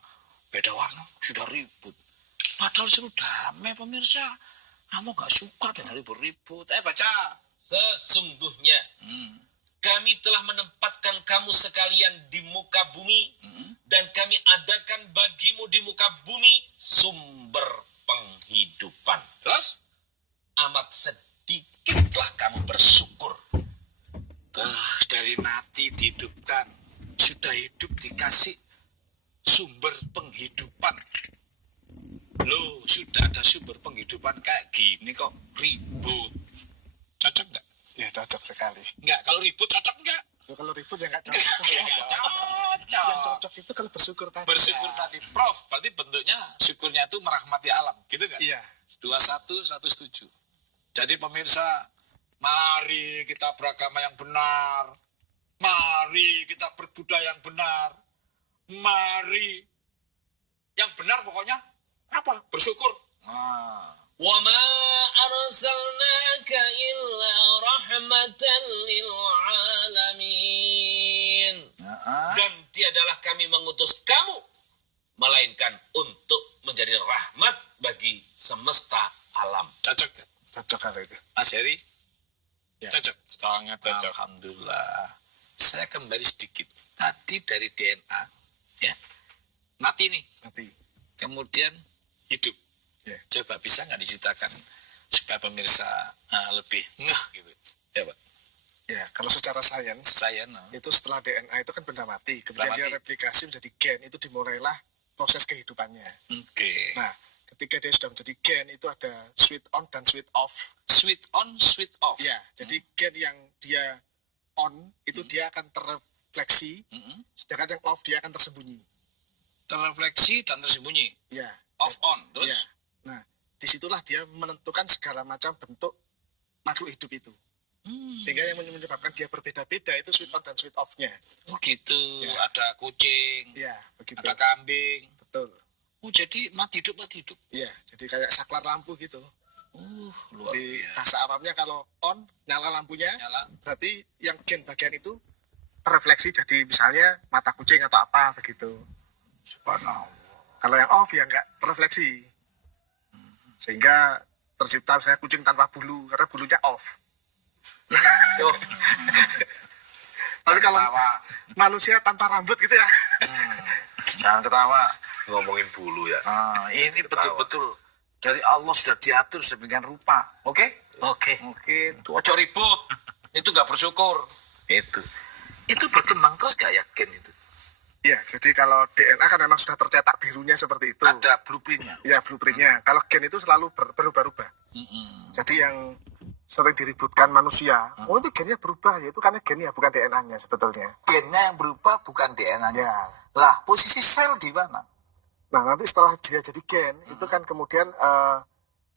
beda warna, sudah ribut. Padahal suruh damai pemirsa. Kamu gak suka dengan ribut-ribut. Baca. Sesungguhnya kami telah menempatkan kamu sekalian di muka bumi, dan kami adakan bagimu di muka bumi sumber penghidupan. Terus? Amat sedikitlah kamu bersyukur. Dari mati dihidupkan, sudah hidup dikasih sumber penghidupan. Loh, sudah ada sumber penghidupan kayak gini kok ribut. Cocok nggak? Ya, cocok sekali. Nggak, kalau ribut cocok nggak? Kalau ribut ya nggak cocok. Cocok. Yang cocok itu kalau bersyukur tadi. Bersyukur tadi, Prof. Berarti bentuknya syukurnya itu merahmati alam, gitu nggak? Iya. 21 setuju. Jadi pemirsa, mari kita beragama yang benar. Mari kita berbudaya yang benar. Mari yang benar pokoknya apa? Bersyukur. Wa ma arsalnaka illa rahmatan lil alamin. Dan tiadalah kami mengutus kamu melainkan untuk menjadi rahmat bagi semesta alam. Cocok kan? Cocok kalau itu. Mas Heri? Ya. Cocok? Sangat cocok. Alhamdulillah. Saya kembali sedikit. Tadi dari DNA, ya, mati nih. Mati. Kemudian hidup. Ya. Coba bisa nggak diceritakan supaya pemirsa lebih ngeh gitu. Ya, Pak. Ya, kalau secara sains, Saya itu setelah DNA itu kan benda mati. Kemudian Benda dia mati. replikasi menjadi gen. Itu dimulailah proses kehidupannya. Oke. Nah, ketika dia sudah menjadi gen, itu ada switch on dan switch off. Switch on, switch off. Ya, jadi gen yang dia on, itu dia akan terrefleksi. Sedangkan yang off, dia akan tersembunyi. Terrefleksi dan tersembunyi. Ya. Off on. Terus? Ya. Nah, disitulah dia menentukan segala macam bentuk makhluk hidup itu. Sehingga yang menyebabkan dia berbeda-beda itu switch on dan switch off-nya. Oh gitu. Ya. Ada kucing. Ya, begitu. Ada kambing. Betul. Oh jadi mati hidup. Iya, jadi kayak saklar lampu gitu. Luar Di biasa. bahasa Arabnya kalau on, nyala lampunya, Nyala. berarti yang gen bagian itu terrefleksi jadi misalnya mata kucing atau apa begitu. Subhanallah. Kalau yang off ya nggak terrefleksi. Sehingga tercipta misalnya kucing tanpa bulu, karena bulunya off. Tapi kalau manusia tanpa rambut gitu ya. Jangan ketawa. Ngomongin bulu ya. Ini betul-betul dari Allah sudah diatur sedemikian rupa. Oke? Oke. Itu ojo ribut. Itu nggak bersyukur. Itu berkembang terus gak ya gen itu? Ya, jadi kalau DNA kan memang sudah tercetak birunya seperti itu. Ada blueprintnya. Ya, blueprintnya. Kalau gen itu selalu berubah-ubah. Jadi yang sering diributkan manusia, oh itu gennya berubah, ya itu karena gennya bukan DNA-nya sebetulnya. Gennya yang berubah bukan DNA-nya. Ya. Lah, posisi sel di mana? Nah, nanti setelah dia jadi gen, itu kan kemudian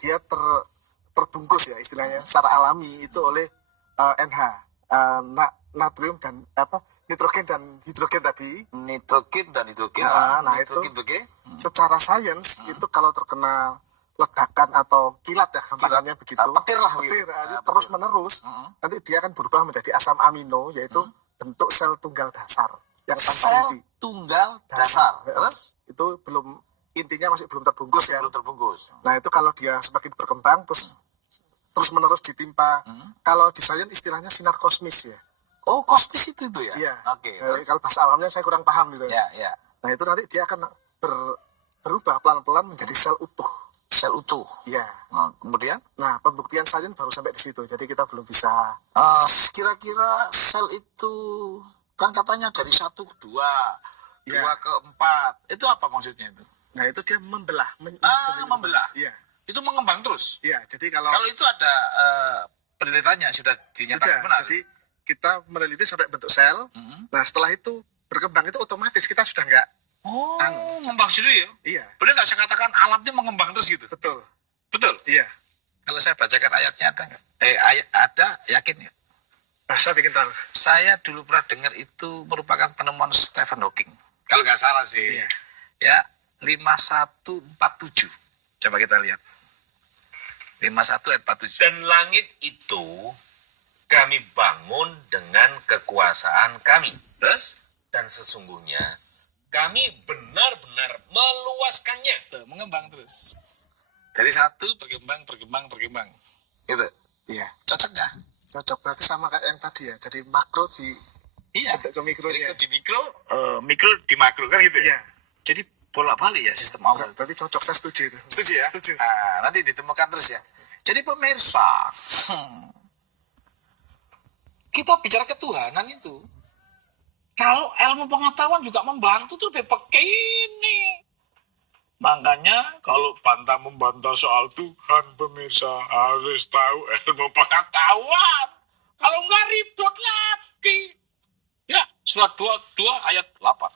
dia terbungkus ya istilahnya secara alami itu oleh NH, natrium dan nitrogen dan hidrogen tadi. Nitrogen dan hidrogen. Nah, itu secara sains itu kalau terkena ledakan atau kilat ya gampangannya begitu. Petir lah. Petir, terus menerus nanti dia akan berubah menjadi asam amino, yaitu bentuk sel tunggal dasar yang tanpa Sel inti. tunggal dasar. Terus Itu belum, intinya masih belum terbungkus ya. belum terbungkus. Nah itu kalau dia semakin berkembang terus menerus ditimpa, kalau di sains istilahnya sinar kosmis ya. Oh, kosmis itu ya? Iya. Oke. Kalau bahasa awamnya saya kurang paham gitu. Ya. Nah itu nanti dia akan berubah pelan-pelan menjadi sel utuh. Sel utuh. Iya. Nah, kemudian? Nah pembuktian sains baru sampai di situ. Jadi kita belum bisa. Kira-kira sel itu kan katanya dari 1 ke 2, 2 ke 4. Itu apa maksudnya itu? Nah itu dia membelah. Membelah. Iya. Itu mengembang terus. Iya. Jadi kalau itu ada penelitiannya sudah dinyatakan benar. Jadi kita meneliti sampai bentuk sel. Nah setelah itu berkembang itu otomatis kita sudah nggak. Oh, mengembang sendiri ya? Iya. Boleh nggak saya katakan alamnya mengembang terus gitu? Betul. Betul? Iya. Kalau saya bacakan ayatnya ada nggak? Ada, yakin ya? Nah, saya bikin tahu. Saya dulu pernah dengar itu merupakan penemuan Stephen Hawking. Kalau nggak salah sih. Iya. Ya, 5147. Coba kita lihat. 51 ayat 47. Dan langit itu kami bangun dengan kekuasaan kami. Terus? Dan sesungguhnya kami benar-benar meluaskannya. Tuh, mengembang terus. Dari 1 berkembang. Gitu. Iya. Cocok nggak? Cocok, berarti sama kayak yang tadi ya. Jadi makro di Iya. ke mikronya. Di mikro, mikro di makro kan gitu Iya. ya. Jadi bolak-balik ya sistem Allah. Berarti cocok, saya setuju itu. Setuju ya? Setuju. Nah, nanti ditemukan terus ya. Jadi pemirsa, kita bicara ketuhanan itu, kalau ilmu pengetahuan juga membantu tuh lebih begini. Makanya kalau bantah membantah soal Tuhan, pemirsa harus tahu ilmu pengetahuan. Kalau enggak ribut lagi. Ya, surat 22 ayat 8.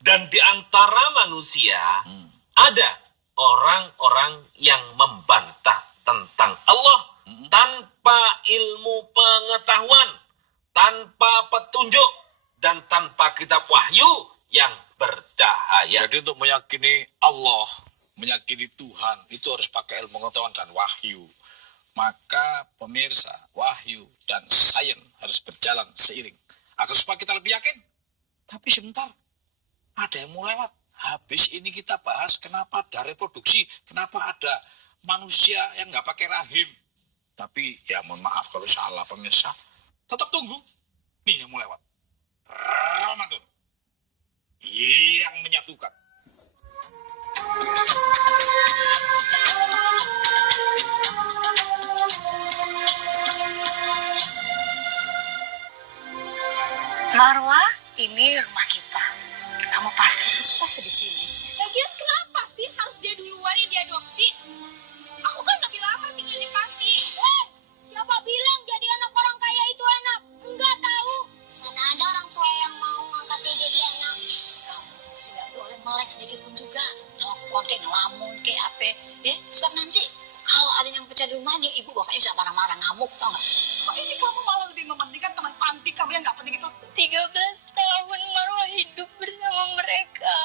Dan di antara manusia ada orang-orang yang membantah tentang Allah tanpa ilmu pengetahuan, tanpa petunjuk, dan tanpa kitab wahyu yang bercahaya. Jadi untuk meyakini Allah, meyakini Tuhan, itu harus pakai ilmu pengetahuan dan wahyu. Maka pemirsa, wahyu dan sains harus berjalan seiring. Agar supaya kita lebih yakin. Tapi sebentar, ada yang mau lewat. Habis ini kita bahas kenapa ada reproduksi, kenapa ada manusia yang nggak pakai rahim. Tapi ya mohon maaf kalau salah pemirsa. Tetap tunggu. Nih yang mau lewat. Ramadan. Yang menyatukan. Marwa, ini rumah kita. Kamu pasti betah di sini. Lagian kenapa sih harus dia duluan yang diadopsi? Aku kan lebih lama tinggal di panti. Siapa bilang jadi anak orang kaya itu enak? Enggak tahu. Mana ada orang tua yang mau ngangkat dia jadi anak. Kamu sih gak boleh melek sedikit pun juga. Telepon kayak ngelamun kayak apa. Sebab nanti kalau ada yang pecah di rumah nih, ibu bapaknya bisa marah-marah ngamuk, tau gak? Kok ini kamu malah lebih mementingkan teman panti kamu yang gak penting itu? 13 tahun Marwa hidup bersama mereka.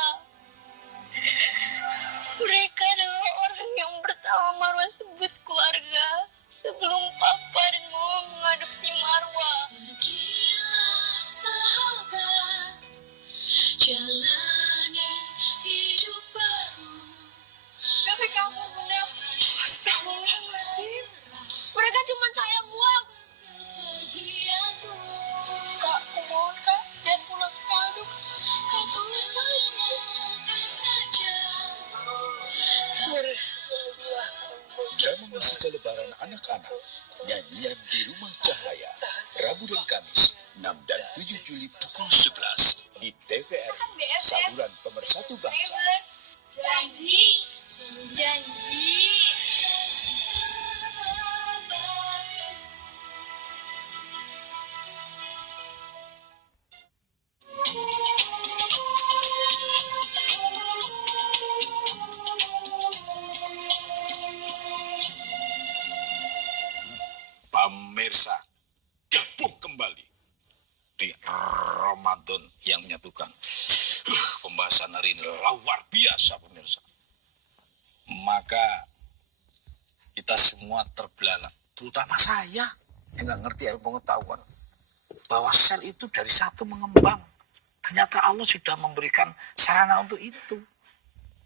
Mereka adalah orang yang pertama Marwa sebut keluarga sebelum papa dan mama mengadopsi Marwa. Pergilah sahabat, jalani hidup baru. Tapi kamu benar. Astagfirullahaladzim. Mereka cuma sayang uang. Kak, aku mohon kak, jangan pulang kado. Drama musikal lebaran anak-anak, nyanyian di Rumah Cahaya, Rabu dan Kamis, 6 dan 7 Juli pukul 11 di TVRI, saluran pemersatu bangsa. Janji. Pemirsa, gabung kembali di Ramadan yang menyatukan. Pembahasan hari ini luar biasa pemirsa. Maka kita semua terbelalak, terutama saya yang nggak ngerti ilmu pengetahuan, bahwa sel itu dari satu mengembang. Ternyata Allah sudah memberikan sarana untuk itu.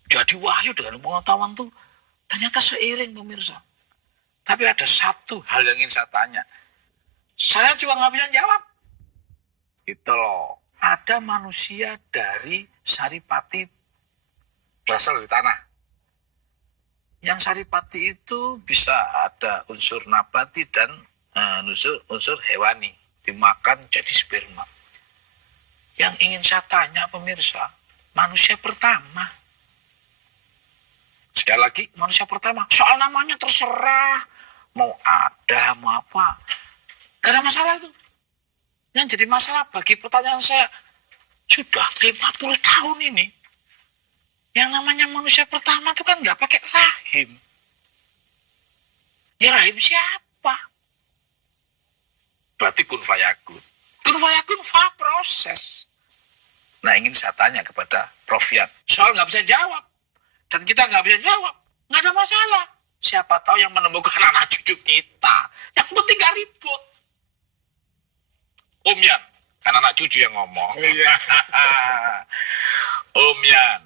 Jadi wahyu dengan pengetahuan itu ternyata seiring pemirsa. Tapi ada satu hal yang ingin saya tanya. Saya juga nggak bisa jawab. Itu loh. Ada manusia dari saripati berasal dari tanah. Yang saripati itu bisa ada unsur nabati dan unsur hewani. Dimakan jadi sperma. Yang ingin saya tanya pemirsa, manusia pertama. Sekali lagi, manusia pertama. Soal namanya terserah. Mau ada, mau apa. Gak ada masalah itu. Yang jadi masalah bagi pertanyaan saya, sudah 50 tahun ini, yang namanya manusia pertama itu kan gak pakai rahim. Ya rahim siapa? Berarti kun fayakun. Kun fayakun proses. Nah ingin saya tanya kepada Prof. Yan. Soal gak bisa jawab. Dan kita gak bisa jawab. Gak ada masalah. Siapa tahu yang menemukan anak cucu kita. Yang penting gak ribut. Om Yan, kan anak cucu yang ngomong. Om Yan.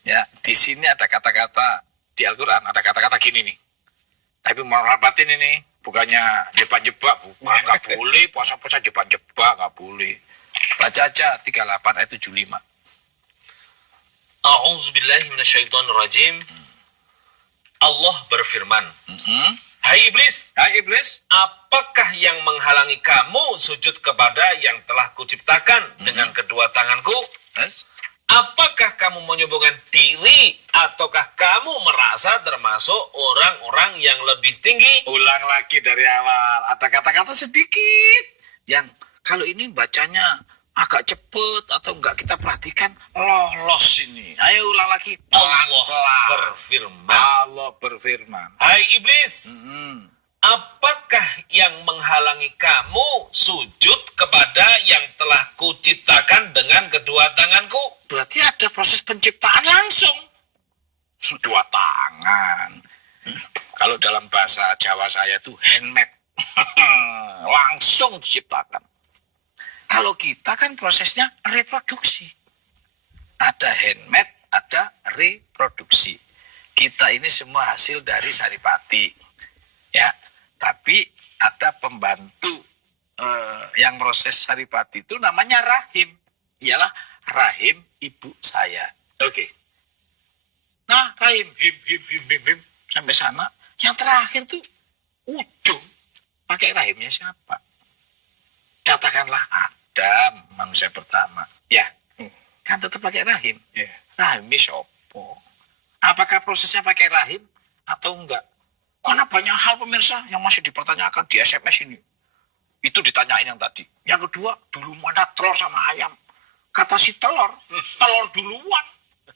Ya, di sini ada kata-kata di Al-Quran, ada kata-kata gini nih. Tapi mau rapatin ini, bukannya jebak-jebak, bukan, nggak boleh. Puasa-puasa jebak-jebak, nggak boleh. Baca aja 38 ayat 75. A'udzubillahi minasyaitonirrajim. Allah berfirman, Hai iblis, apakah yang menghalangi kamu sujud kepada yang telah kuciptakan dengan kedua tanganku? Apakah kamu menyombongkan diri ataukah kamu merasa termasuk orang-orang yang lebih tinggi? Ulang lagi dari awal, ada kata-kata sedikit yang kalau ini bacanya agak cepet atau enggak kita perhatikan lolos ini. Ayo ulang lagi. Allah berfirman. Hai iblis, apakah yang menghalangi kamu sujud kepada yang telah kuciptakan dengan kedua tanganku? Berarti ada proses penciptaan langsung. Dua tangan. Kalau dalam bahasa Jawa saya itu handmade. Langsung diciptakan. Kalau kita kan prosesnya reproduksi. Ada handmade, ada reproduksi. kita ini semua hasil dari Saripati, ya. Tapi ada pembantu yang proses Saripati itu namanya Rahim, ialah rahim ibu saya. Oke. Nah, rahim, him, sampai sana. Yang terakhir tuh ujung. Pakai rahimnya siapa? Katakanlah Adam, manusia pertama. Ya, kan tetap pakai rahim. Rahimnya sopo. Apakah prosesnya pakai rahim atau enggak? Karena banyak hal pemirsa yang masih dipertanyakan di SMS ini. Itu ditanyain yang tadi. Yang kedua, dulu mana telur sama ayam? Kata si telur duluan.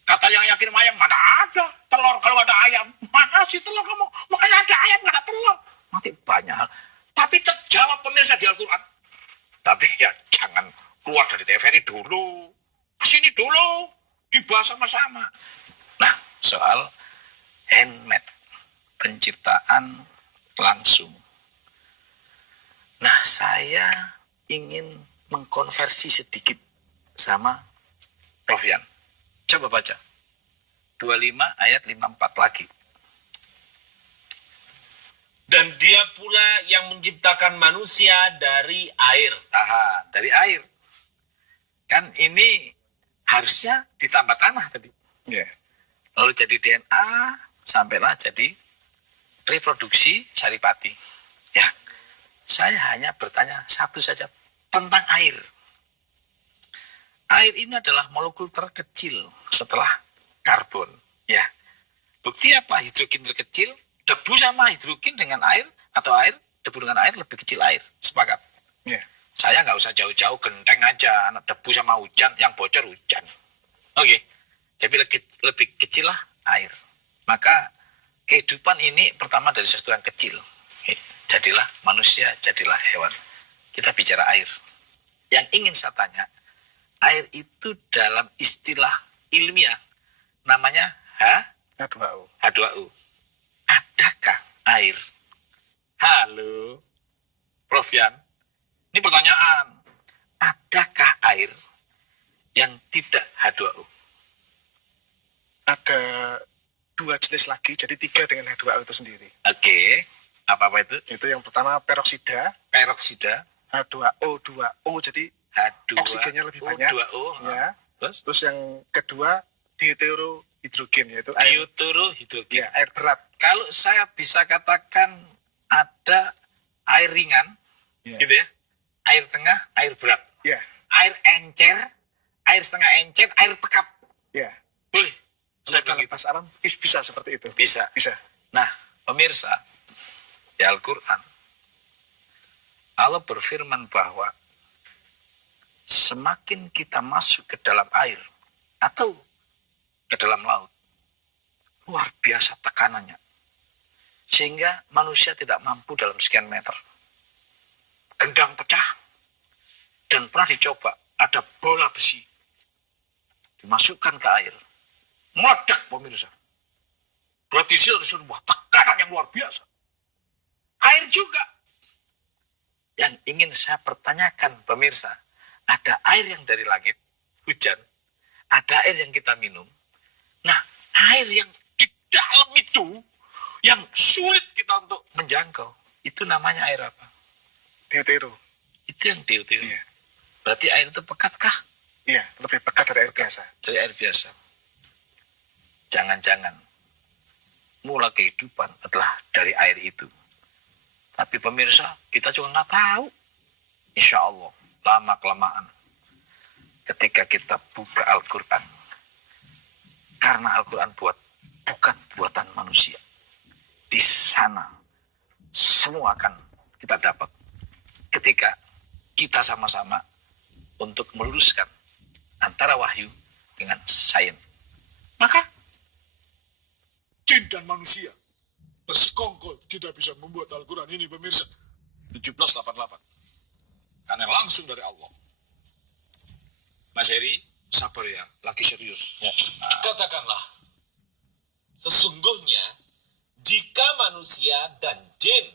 Kata yang yakin sama ayam, mana ada telur kalau ada ayam. Mana si telur kamu? Makanya ada ayam, nggak ada telur. Nanti banyak hal. Tapi terjawab pemirsa di Al-Quran. Tapi ya jangan keluar dari TVRI dulu. Kesini dulu. Dibahas sama-sama. Nah, soal handmade. Penciptaan langsung. Nah, saya ingin mengkonversi sedikit sama Prof. Yan. Coba baca. 25 ayat 54 lagi. Dan dia pula yang menciptakan manusia dari air. Aha, dari air. Kan ini harusnya ditambah tanah tadi. Lalu jadi DNA, sampailah jadi reproduksi Saripati. Ya, saya hanya bertanya satu saja tentang air. Air ini adalah molekul terkecil setelah karbon. Ya, bukti apa? Hidrogen terkecil, debu sama hidrogen dengan air, atau air, debu dengan air lebih kecil air. Sepakat? Ya. Saya nggak usah jauh-jauh, genteng aja. Debu sama hujan, yang bocor hujan. Oke, jadi lebih kecil lah air. Maka kehidupan ini pertama dari sesuatu yang kecil. Jadilah manusia, jadilah hewan. Kita bicara air. Yang ingin saya tanya, air itu dalam istilah ilmiah namanya H2O. H2O. Adakah air? Halo, Prof. Yan. Ini pertanyaan. Adakah air yang tidak H2O? Ada 2 jenis lagi, jadi 3 dengan H2O itu sendiri. Oke. Apa-apa itu? Itu yang pertama peroksida. Peroksida. H2O2O, jadi oksigennya lebih banyak. O2O. Ya. Terus yang kedua deuterohidrogen, yaitu air. Deuterohidrogen. Ya, air berat. Kalau saya bisa katakan ada air ringan, gitu ya. Air tengah, air berat. Ya. Air encer, air setengah encer, air pekat. Ya. Boleh. Saya dalam bahasa Arab bisa seperti itu. Bisa. Nah, pemirsa, di Al-Quran, Allah berfirman bahwa semakin kita masuk ke dalam air atau ke dalam laut, luar biasa tekanannya. Sehingga manusia tidak mampu dalam sekian meter. Gendang pecah. Dan pernah dicoba, ada bola besi. Dimasukkan ke air. Meledak, pemirsa. Berarti itu sebuah tekanan yang luar biasa. Air juga. Yang ingin saya pertanyakan, pemirsa, ada air yang dari langit, hujan, ada air yang kita minum. Nah, air yang di dalam itu, yang sulit kita untuk menjangkau, itu namanya air apa? Deutero. Itu yang deutero. Iya. Berarti air itu pekatkah? Iya, lebih pekat dari air biasa. Dari air biasa. Jangan-jangan mula kehidupan adalah dari air itu. Tapi pemirsa, kita juga nggak tahu. Insya Allah, lama-kelamaan. Ketika kita buka Al-Quran. Karena Al-Quran bukan buatan manusia. Di sana, semua akan kita dapat. Ketika kita sama-sama untuk meluruskan antara wahyu dengan sains. Maka, jin dan manusia bersekongkol kita bisa membuat Al-Quran ini, pemirsa. 1788. Karena langsung dari Allah. Mas Heri, sabar ya, lagi serius. Ya. Katakanlah, sesungguhnya jika manusia dan jin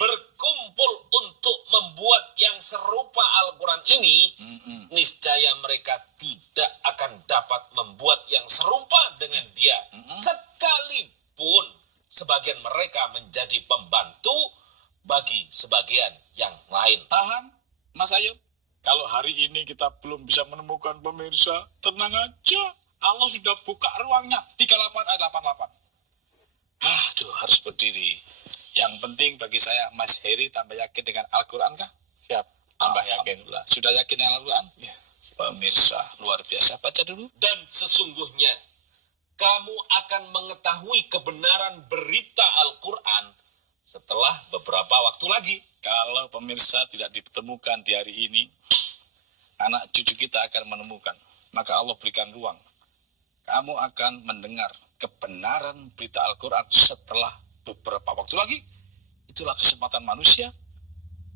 berkumpul untuk membuat yang serupa Al-Quran ini, niscaya mereka tidak akan dapat membuat yang serupa dengan dia sekalipun sebagian mereka menjadi pembantu bagi sebagian yang lain. Tahan, Mas Ayub. Kalau hari ini kita belum bisa menemukan pemirsa, tenang aja. Allah sudah buka ruangnya. 38 ayat 88. Aduh, harus berdiri. Yang penting bagi saya, Mas Heri tambah yakin dengan Al-Quran kah? Siap, tambah yakin. Sudah yakin dengan Al-Quran? Ya. Pemirsa, luar biasa. Baca dulu. Dan sesungguhnya, kamu akan mengetahui kebenaran berita Al-Quran setelah beberapa waktu lagi. Kalau pemirsa tidak ditemukan di hari ini, anak cucu kita akan menemukan. Maka Allah berikan ruang. Kamu akan mendengar kebenaran berita Al-Quran setelah beberapa waktu lagi. Itulah kesempatan manusia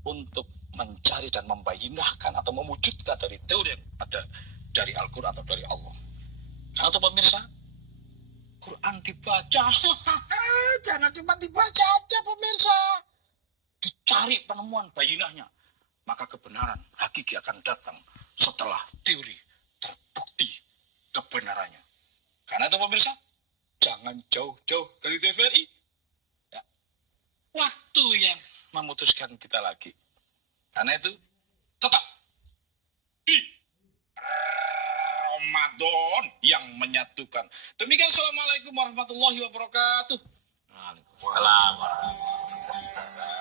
untuk mencari dan membayinahkan atau mewujudkan dari teori yang ada dari Al-Quran atau dari Allah. Karena itu pemirsa, Quran dibaca. Jangan cuma dibaca aja pemirsa. Dicari penemuan bayinahnya. Maka kebenaran hakiki akan datang setelah teori terbukti kebenarannya. Karena itu pemirsa, jangan jauh-jauh dari TVRI. Ya. Waktu yang memutuskan kita lagi. Karena itu, tetap di Ramadan yang menyatukan. Demikian, Assalamualaikum warahmatullahi wabarakatuh. Waalaikumsalam warahmatullahi wabarakatuh.